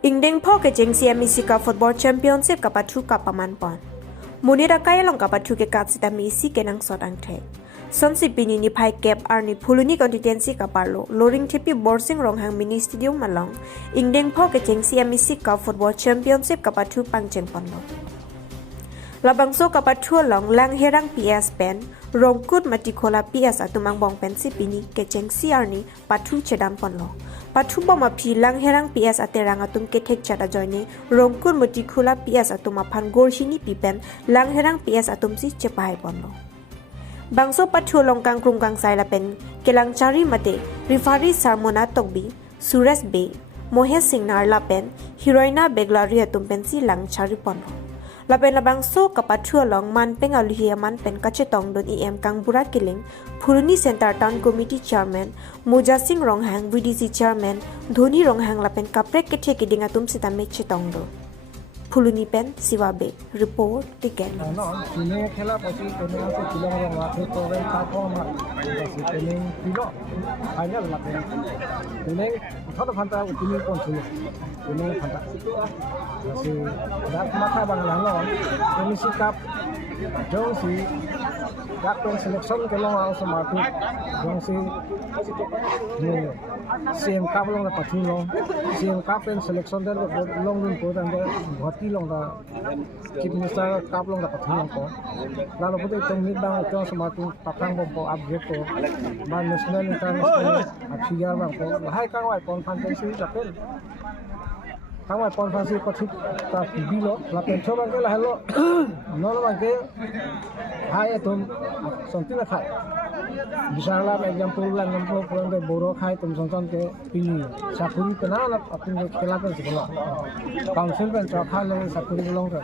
Ingdeng po ke jeng CMEC ka football championship ka patu ka pamanpon. Munira kaya long ka patu ke kat sita misi ke nang sodang tek. Sonsi pini ni pai cap arni phuluni constituency ka parlo loring thipi borsing ronghang mini stadium malong. Ingdeng po ke jeng CMEC ka football championship ka patu pangjeng ponlo. Labangso ka patu long lang herang PS pen rongkut matikola PS atumang bong pen si pini ke jeng CR ni patu chedam ponlo. Patu boma pi lang herang PS aterang atum ketek chada joini rongkut matikola PS atum apan gorshini pipen lang herang PS atum si cepai ponlo. Bangso patu long kang krung kang sai la pen kelang chari mate rifari sarmona tokbi Suresh Be Mohesh Singh nar la pen heroina beglari atum pen si lang chari ponlo. Lapen labangso kapatu long man peng aluhia man pen kachetong don EM kang burak kiling Phuluni Center Town Committee Chairman Moja Singh Ronghang VDC Chairman Dhoni Ronghang lapen kaprek kethe kiding atum sita me chetong do Phuluni pen siwabe report tiken sini khela pasi kene ase kilang ro ma the to ren ta ko ma pasi kene pilo hanya la pen kene thot phanta utini kon sini kene phanta pasi dak mata bang lang lo kene sikap jong si dak pen selection ke long au samatu jong si CM kap long la pati long CM kap pen selection der long lun ko dan bhati long da chief minister kap long da pati long ko lalu pute tong ni bang to samatu papang bom ko upgrade ko ban national international aksiar bang ko hai kang wai kon fantasy kapel kang wai kon fantasy ko thik ta bilo la pen cho bang ke la hello no bang ke hai tum sonti la khai Bisarlah example lang ng program de boro khai tum songson ke pini sapuri kena la apin ke kelapan sekolah council ben chakha le sapuri belong ra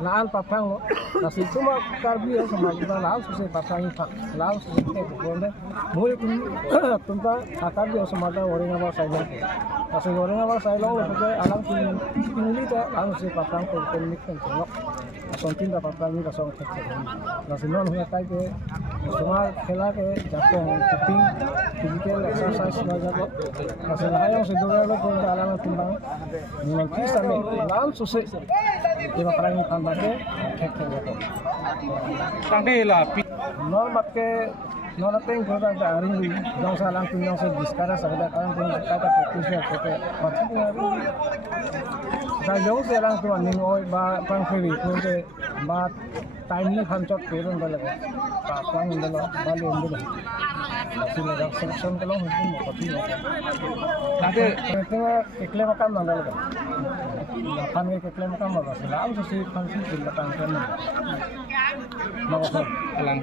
laal papang lo nasi cuma karbi ya sama kita laal suse papang pak laal suse ke program mulai tum ta akar bi sama ta orang apa saja nasi orang apa saya lo ke alam pini ta alam suse papang ko teknik kan selok sontin da papang ni kasong tek nasi non huya kai ke semua खेला के जाते हैं cheating physical exercise ना जातो असल हायों से दो लोग को आलाम तिंबांग नंकी समय लाल सुसे ये बकरांग खाना के ठेक ठेक जातो कांगे ला नॉर्मल के नॉर्मल पेंग को दा रिंग जों सा लांग तिंग से डिस्करा सकदा कारण को काटा प्रैक्टिस करते पछी दा जों से लांग तो निंग ओय बा पंफेरी को के बा टाइमली खानचक पेरन लगे पापang ndalo bali ndalo sila dak selection ko lang hindi mo pati mo lagi ito ekle makam ndalo ka lapan ke ekle makam ba sila ang si pansin sila kan kan mo ko lang